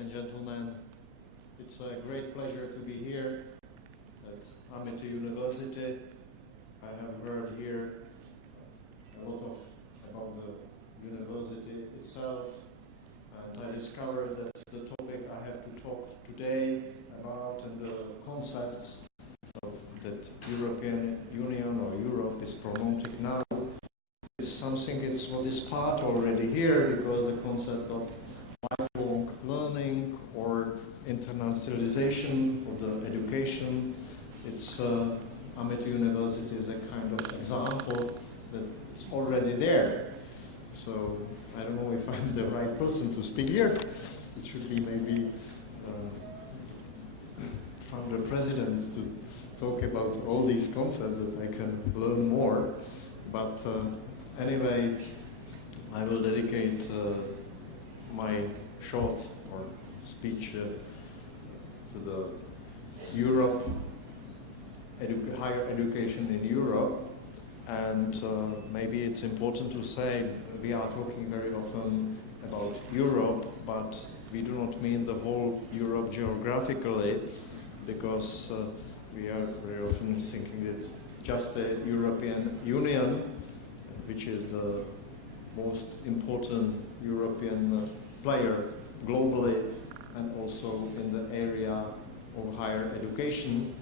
and gentlemen, it's a great pleasure to be here at Amity University. I have heard here a lot about the university itself, and I discovered that the topic I have to talk today about and the concepts that European Union or Europe is promoting now is something what is part already here, because the concept of lifelong learning or internationalization of the education, it's Amity University is a kind of example that it's already there. So I don't know if I'm the right person to speak here. It should be maybe founder president to talk about all these concepts that I can learn more. But anyway, I will dedicate my short or speech to the Europe, higher education in Europe. And maybe it's important to say we are talking very often about Europe, but we do not mean the whole Europe geographically, because we are very often thinking it's just the European Union, which is the most important European player globally and also in the area of higher education.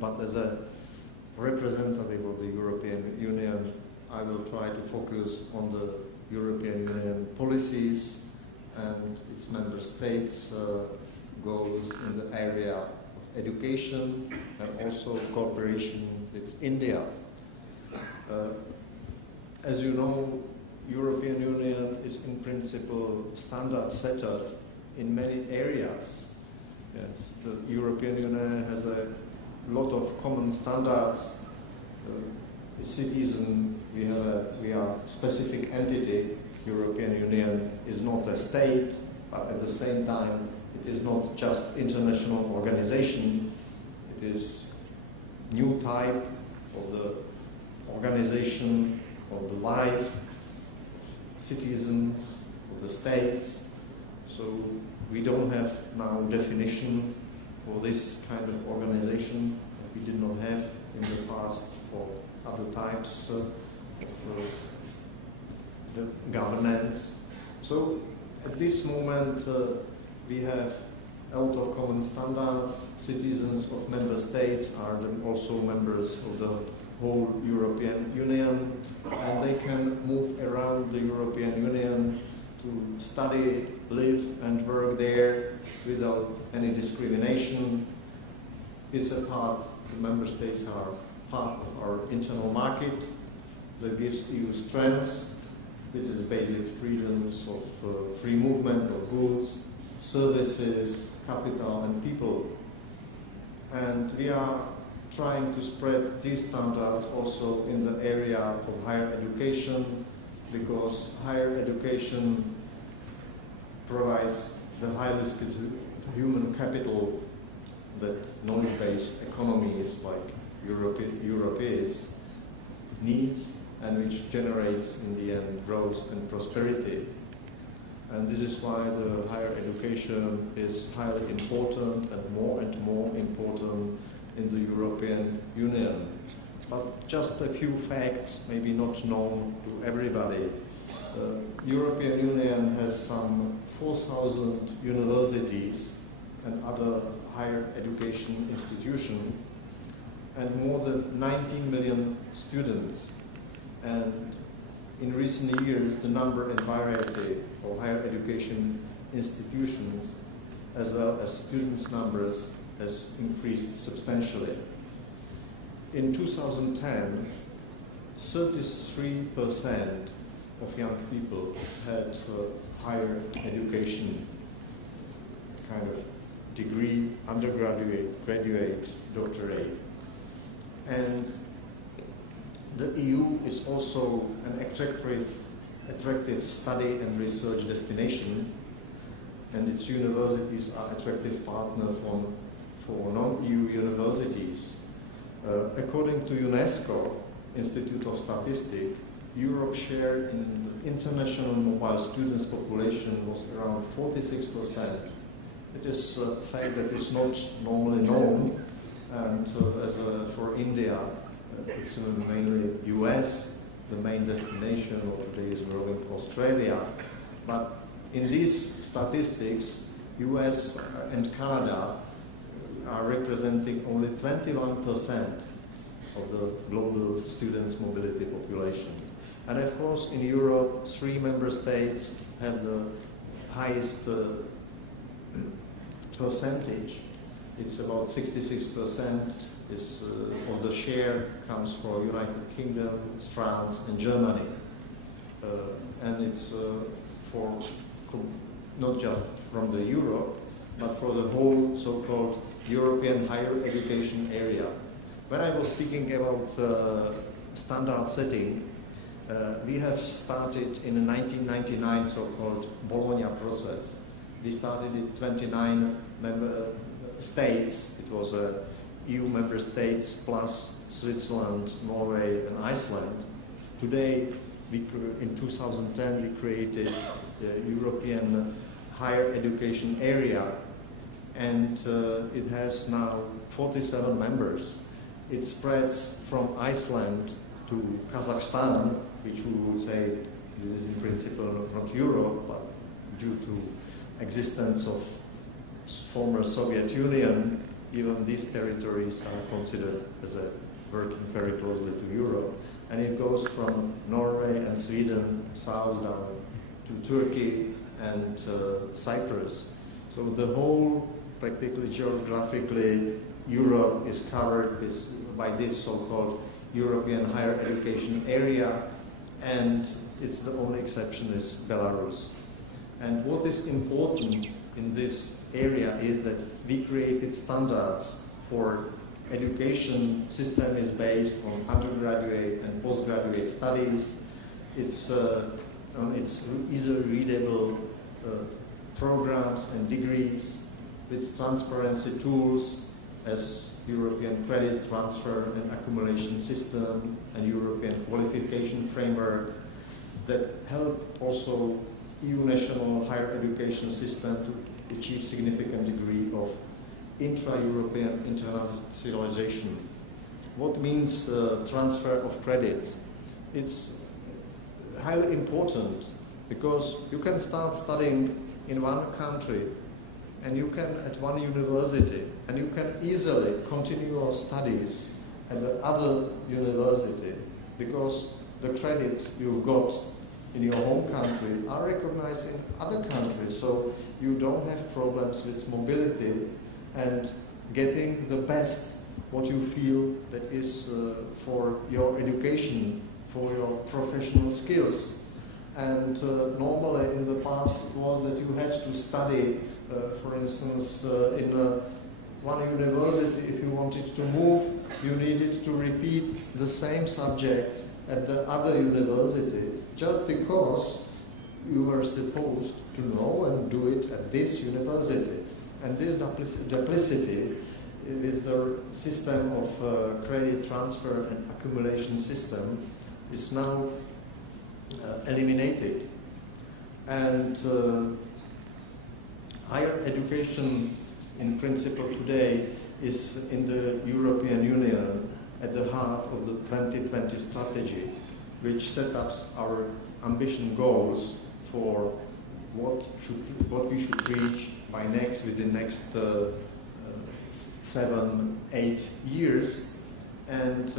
But as a representative of the European Union, I will try to focus on the European Union policies and its member states' goals in the area of education and also cooperation with India. As you know, European Union is in principle standard setter in many areas. Yes, the European Union has a lot of common standards. The citizen, we are a specific entity. European Union is not a state, but at the same time, it is not just international organization. It is new type of the organization of the life, citizens, of the states. So we don't have now definition for this kind of organization that we did not have in the past for other types of the governance. So at this moment we have a lot of common standards. Citizens of member states are then also members of the whole European Union, and they can move around the European Union to study, live and work there without any discrimination. It's a part, the member states are part of our internal market that gives EU strengths. This is basic freedoms of free movement of goods, services, capital and people. And we are trying to spread these standards also in the area of higher education, because higher education provides the highly skilled human capital that knowledge-based economies like Europe is, needs, and which generates in the end growth and prosperity. And this is why the higher education is highly important and more important in the European Union. But just a few facts, maybe not known to everybody. The European Union has some 4,000 universities and other higher education institutions, and more than 19 million students. And in recent years, the number and variety of higher education institutions, as well as students' numbers, has increased substantially. In 2010, 33% of young people had higher education, kind of degree, undergraduate, graduate, doctorate. And the EU is also an attractive study and research destination, and its universities are attractive partner for non-EU universities. According to UNESCO, Institute of Statistics, Europe's share in the international mobile students population was around 46%. It is a fact that is not normally known, and for India, it's mainly US, the main destination, or today is growing Australia. But in these statistics, US and Canada are representing only 21% of the global students' mobility population. And of course, in Europe, 3 member states have the highest percentage. It's about 66% of the share comes from United Kingdom, France, and Germany. And it's for not just from the Europe, but for the whole so-called European higher education area. When I was speaking about standard setting, we have started in the 1999 so-called Bologna process. We started in 29 member states. It was EU member states plus Switzerland, Norway, and Iceland. Today, in 2010, we created the European higher education area, and it has now 47 members. It spreads from Iceland to Kazakhstan, which we would say this is in principle not Europe, but due to existence of former Soviet Union, even these territories are considered as working very closely to Europe. And it goes from Norway and Sweden south down to Turkey and Cyprus. So the whole, practically geographically, Europe is covered by this so-called European higher education area, and it's the only exception is Belarus. And what is important in this area is that we created standards for education. System is based on undergraduate and postgraduate studies. It's easily readable programs and degrees with transparency tools as European credit transfer and accumulation system and European qualification framework that help also EU national higher education system to achieve significant degree of intra-European internationalization. What means transfer of credits? It's highly important because you can start studying in one country and you can at one university, and you can easily continue your studies at the other university because the credits you've got in your home country are recognized in other countries, so you don't have problems with mobility and getting the best what you feel that is for your education, for your professional skills. And normally in the past it was that you had to study, for instance, in one university. If you wanted to move, you needed to repeat the same subjects at the other university, just because you were supposed to know and do it at this university. And this duplicity with the system of credit transfer and accumulation system is now eliminated. And higher education in principle today is in the European Union at the heart of the 2020 strategy, which sets up our ambition goals for what we should reach by within next 7-8 years. And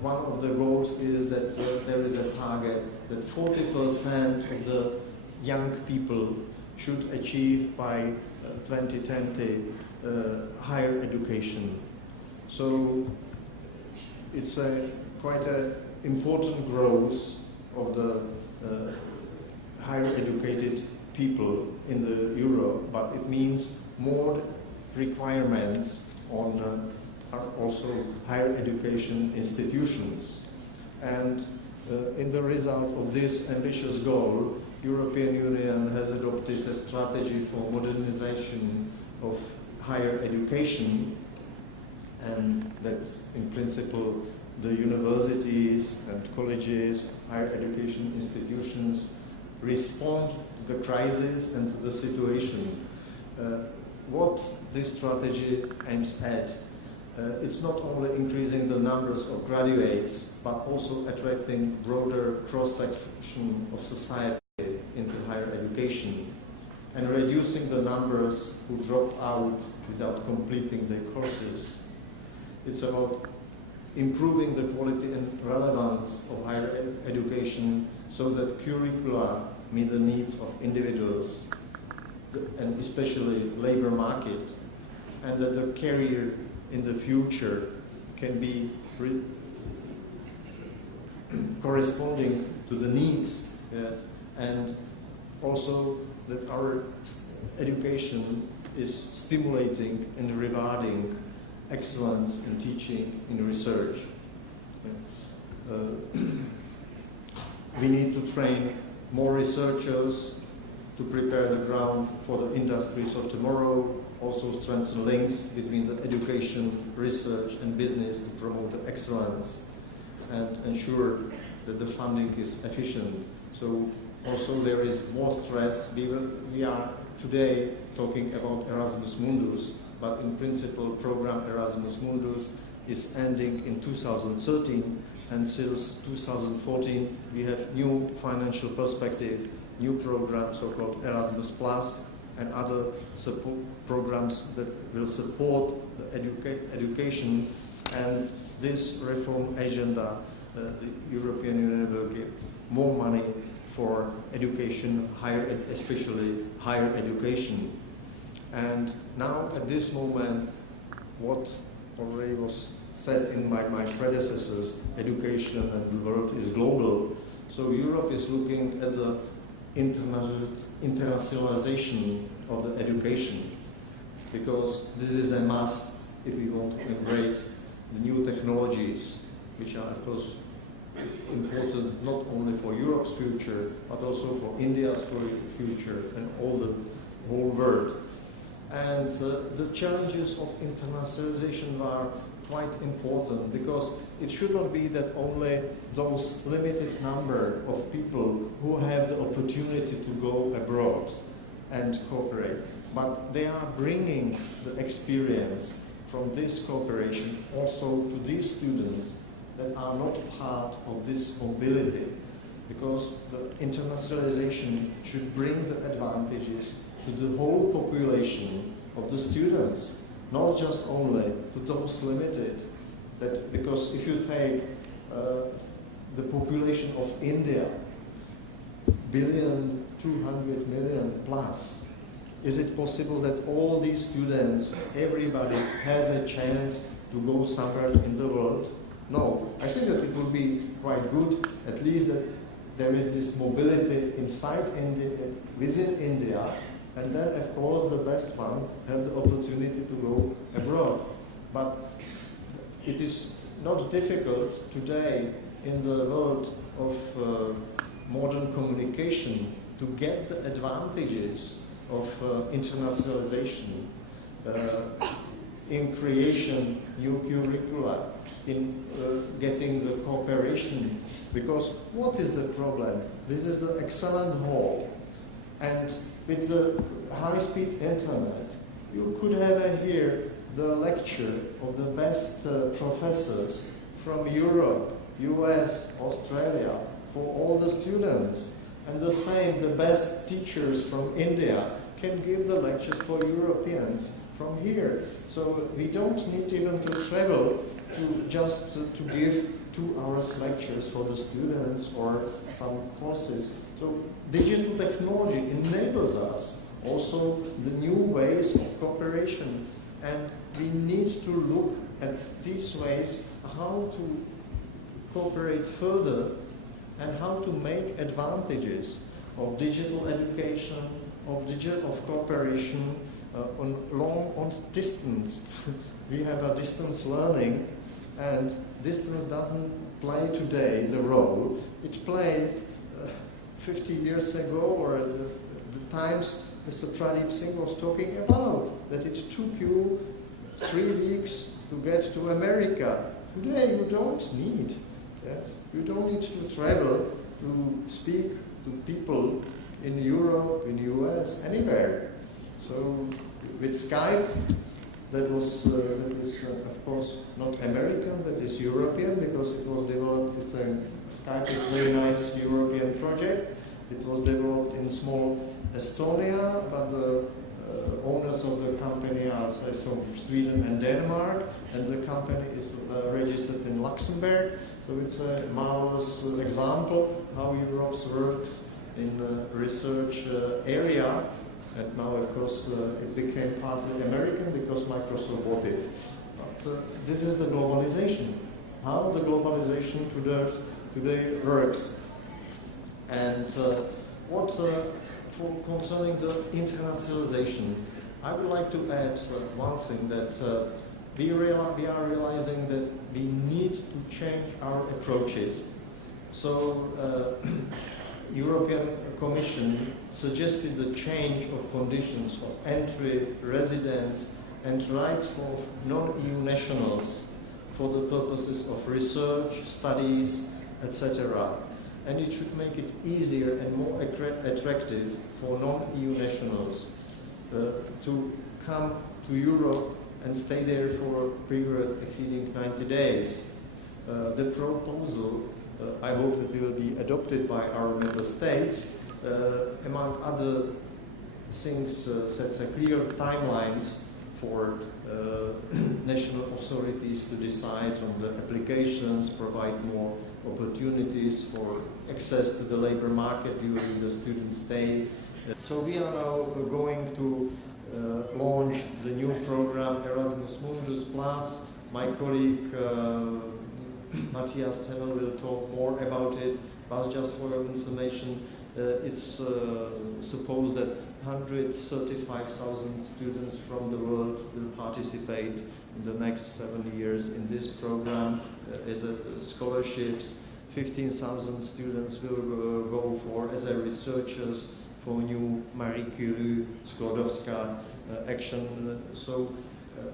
one of the goals is that there is a target that 40% of the young people should achieve by 2020 higher education. So it's quite an important growth of the higher educated people in the Europe, but it means more requirements on also higher education institutions. And in the result of this ambitious goal, European Union has adopted a strategy for modernization of higher education, and that in principle the universities and colleges, higher education institutions respond to the crisis and to the situation. What this strategy aims at, it's not only increasing the numbers of graduates, but also attracting broader cross-section of society into higher education, and reducing the numbers who drop out without completing their courses. It's about improving the quality and relevance of higher education so that curricula meet the needs of individuals, and especially labor market, and that the career in the future can be corresponding to the needs, yes, and also that our education is stimulating and rewarding excellence in teaching, in research. We need to train more researchers to prepare the ground for the industries of tomorrow, also strengthen links between the education, research and business to promote the excellence and ensure that the funding is efficient. So also there is more stress. We are today talking about Erasmus Mundus, but in principle program Erasmus Mundus is ending in 2013, and since 2014 we have new financial perspective, new program so-called Erasmus Plus and other support programs that will support the education, and this reform agenda, the European Union will give more money for education, especially higher education. And now at this moment, what already was said in my predecessors, education and the world is global. So Europe is looking at the internationalization of the education, because this is a must if we want to embrace the new technologies, which are of course important not only for Europe's future, but also for India's future and the whole world. And the challenges of internationalization are quite important, because it should not be that only those limited number of people who have the opportunity to go abroad and cooperate, but they are bringing the experience from this cooperation also to these students that are not part of this mobility, because the internationalization should bring the advantages to the whole population of the students, not just only to those limited. That because if you take the population of India, 1,200,000,000 plus, is it possible that all these students, everybody has a chance to go somewhere in the world? No, I think that it would be quite good, at least that there is this mobility inside India, within India, and then of course the best one have the opportunity to go abroad. But it is not difficult today in the world of modern communication to get the advantages of internationalization in creation new curricula, in getting the cooperation, because what is the problem? This is the excellent hall, and with the high-speed internet, you could have here the lecture of the best professors from Europe, US, Australia, for all the students, and the same, the best teachers from India can give the lectures for Europeans from here. So we don't need even to travel to just to give 2 hours lectures for the students or some courses. So digital technology enables us also the new ways of cooperation, and we need to look at these ways, how to cooperate further and how to make advantages of digital education, of cooperation on distance. We have a distance learning, and distance doesn't play today the role it played 50 years ago, or the times Mr. Pradeep Singh was talking about, that it took you 3 weeks to get to America. Today you don't need, yes, you don't need to travel to speak to people in Europe, in US, anywhere. So with Skype, that is of course not American, that is European, because it was developed, Skype is a very nice European project. It was developed in small Estonia, but the owners of the company are from Sweden and Denmark, and the company is registered in Luxembourg. So it's a marvelous example how Europe works in the research area. And now, of course, it became partly American because Microsoft bought it. But this is the globalization. How the globalization today works. And concerning the internationalization, I would like to add one thing, that we are realizing that we need to change our approaches. So European Commission suggested the change of conditions of entry, residence, and rights for non-EU nationals for the purposes of research, studies, etc. And it should make it easier and more attractive for non-EU nationals to come to Europe and stay there for a period exceeding 90 days. The proposal, I hope that it will be adopted by our member states, among other things, sets a clear timelines for national authorities to decide on the applications, provide more opportunities for access to the labor market during the student stay. So we are now going to launch the new program Erasmus Mundus Plus. My colleague Matthias Temmel will talk more about it, but just for your information, it's supposed that 135,000 students from the world will participate in the next 7 years in this program as scholarships. 15,000 students will go for as researchers for new Marie Curie Skłodowska action. So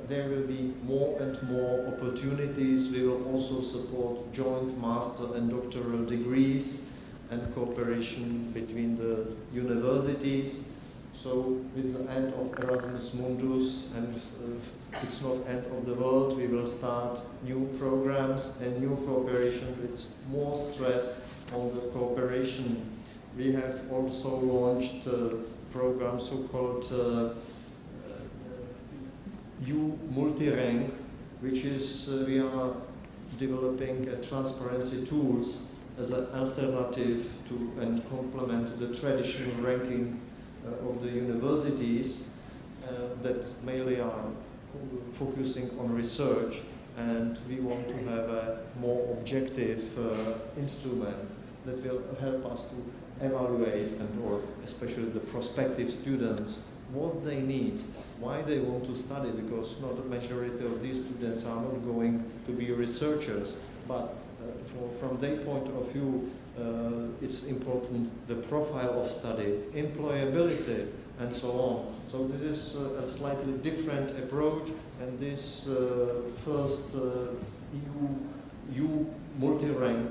there will be more and more opportunities. We will also support joint master and doctoral degrees and cooperation between the universities. So with the end of Erasmus Mundus, and it's not end of the world, we will start new programs and new cooperation with more stress on the cooperation. We have also launched a program so-called U Multirank, which is we are developing transparency tools as an alternative to and complement the traditional ranking of the universities that mainly are focusing on research, and we want to have a more objective instrument that will help us to evaluate or especially the prospective students what they need, why they want to study, because not the majority of these students are not going to be researchers, but from their point of view, it's important the profile of study, employability, and so on. So this is a slightly different approach, and this first EU multi-rank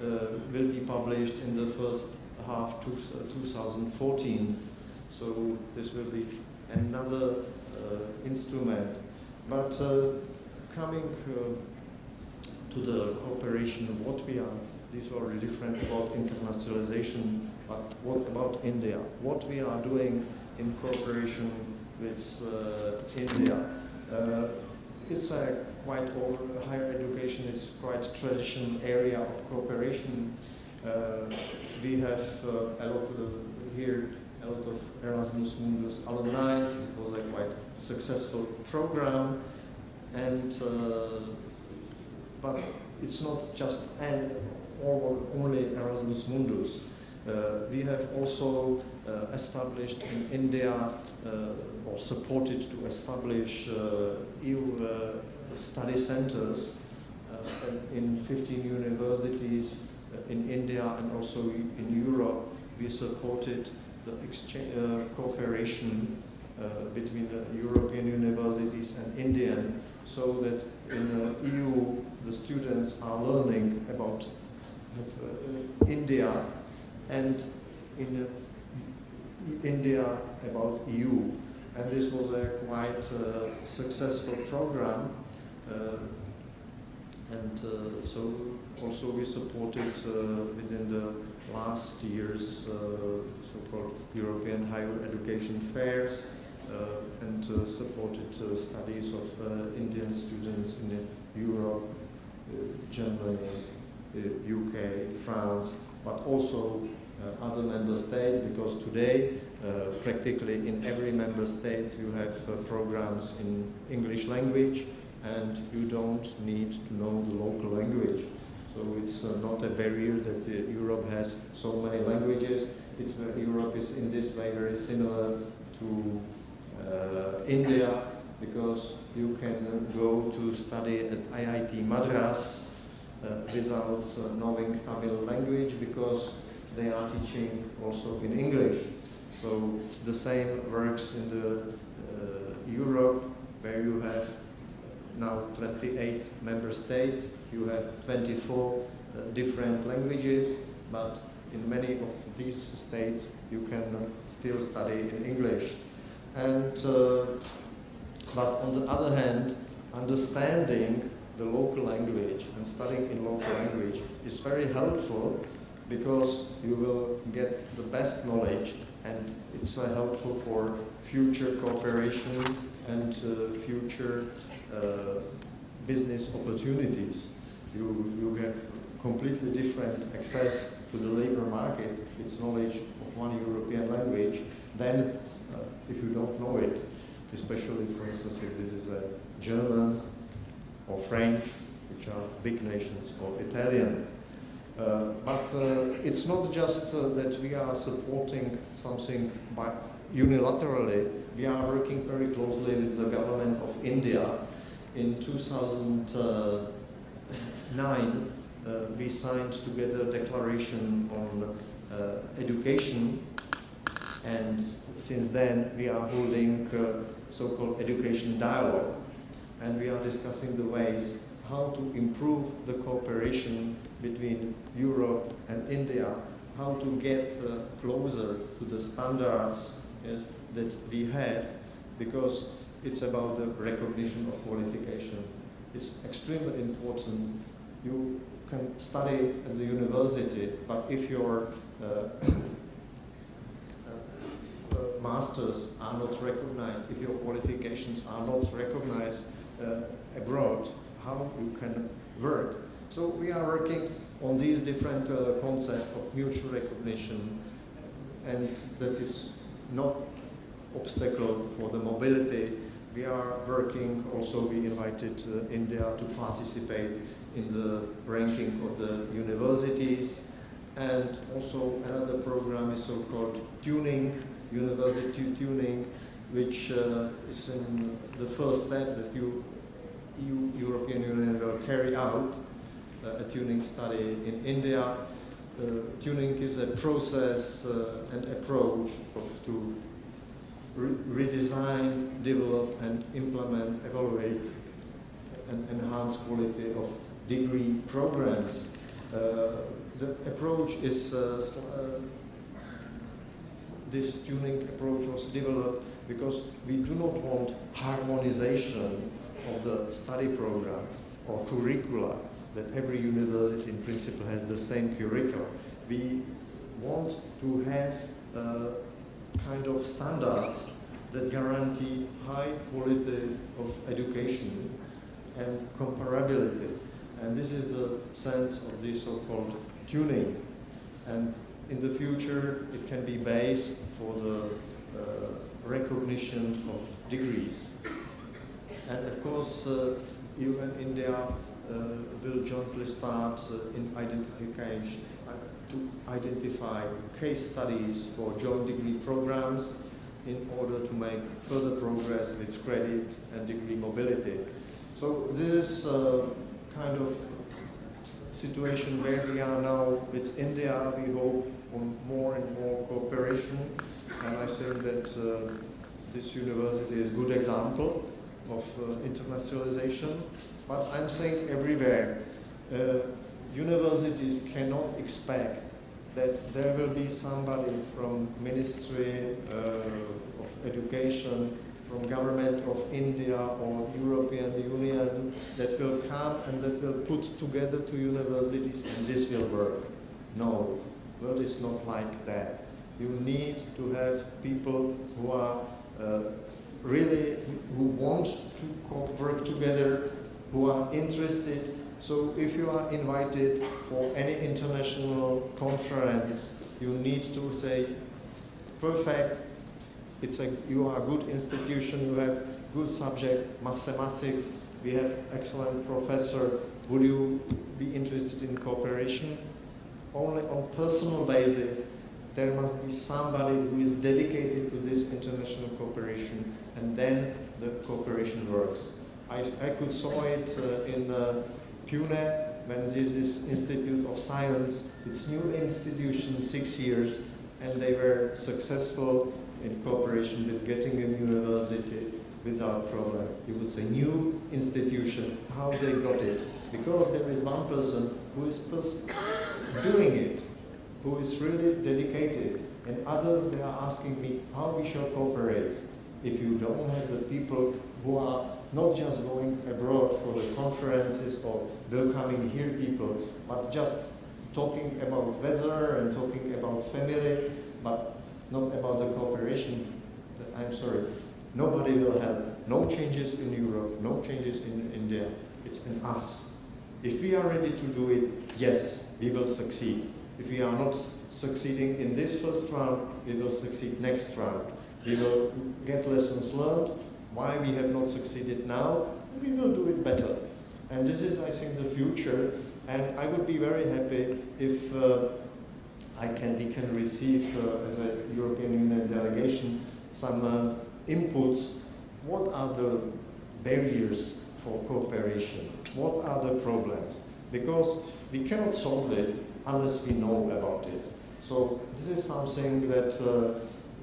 will be published in the first half 2014. So this will be another instrument. But coming to the cooperation, what we are, these were different about internationalization, but what about India? What we are doing in cooperation with India? It's a quite higher education is quite traditional area of cooperation. We have a lot of Erasmus Mundus alumni. It was a quite successful program, and but it's not just only Erasmus Mundus. We have also established in India or supported to establish EU study centers in 15 universities in India and also in Europe. We supported the exchange, cooperation between the European universities and Indian, so that in the EU the students are learning about India, and in India about EU. And this was a quite successful program, and so also we supported within the last year's so-called European Higher Education Fairs, and supported studies of Indian students in Europe, Germany, UK, France, but also other member states, because today practically in every member state you have programs in English language, and you don't need to know the local language. So it's not a barrier that Europe has so many languages. Europe is in this way very similar to India, because you can go to study at IIT Madras without knowing Tamil language, because they are teaching also in English. So the same works in the Europe, where you have now 28 member states. You have 24 different languages, but in many of these states you can still study in English. And but on the other hand, understanding the local language and studying in local language is very helpful, because you will get the best knowledge, and it's helpful for future cooperation and future business opportunities. You have completely different access to the labor market. It's knowledge of one European language than if you don't know it, especially, for instance, if this is a German or French, which are big nations, or Italian. But it's not just that we are supporting something unilaterally. We are working very closely with the government of India. In 2009, we signed together a declaration on education, and since then we are holding so-called education dialogue, and we are discussing the ways how to improve the cooperation between Europe and India, how to get closer to the standards, yes, that we have, because it's about the recognition of qualification. It's extremely important. You can study at the university, but if your masters are not recognized, if your qualifications are not recognized abroad, how you can work. So we are working on these different concepts of mutual recognition, and that is not obstacle for the mobility. We are working, also we invited India to participate in the ranking of the universities, and also another program is so-called tuning, university tuning, which is in the first step that European Union will carry out a tuning study in India. Tuning is a process and approach to redesign, develop, and implement, evaluate, and enhance quality of degree programs. The approach is, this tuning approach was developed because we do not want harmonization of the study program or curricula, that every university in principle has the same curriculum. We want to have kind of standards that guarantee high quality of education and comparability. And this is the sense of this so-called tuning. And in the future, it can be base for the recognition of degrees. And of course, EU and India will jointly start in identification to identify case studies for joint degree programs in order to make further progress with credit and degree mobility. So this is kind of situation where we are now with India. We hope on more and more cooperation, and I think that this university is a good example. of internationalization, but I'm saying everywhere. Universities cannot expect that there will be somebody from Ministry of Education, from Government of India or European Union that will come and that will put together two universities and this will work. No, world is not like that. You need to have people who are really, who want to work together, who are interested. So if you are invited for any international conference, you need to say, perfect, you are a good institution, you have good subject, mathematics, we have excellent professor, would you be interested in cooperation? Only on personal basis, there must be somebody who is dedicated to this international cooperation, and then the cooperation works. I could saw it in Pune, when this is Institute of Science, it's new institution, 6 years, and they were successful in cooperation with Göttingen University without problem. You would say new institution, how they got it? Because there is one person who is doing it, who is really dedicated, and others they are asking me how we shall cooperate if you don't have the people who are not just going abroad for the conferences or welcoming here people, but just talking about weather and talking about family, but not about the cooperation. I'm sorry, nobody will help. No changes in Europe, no changes in India. It's in us. If we are ready to do it, yes, we will succeed. If we are not succeeding in this first round, we will succeed next round. We will get lessons learned, why we have not succeeded now, and we will do it better. And this is, I think, the future. And I would be very happy if we can receive, as a European Union delegation, some inputs. What are the barriers for cooperation? What are the problems? Because we cannot solve it unless we know about it. So this is something that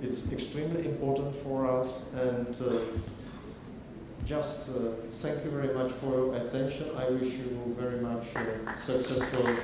it's extremely important for us, and just thank you very much for your attention. I wish you very much successful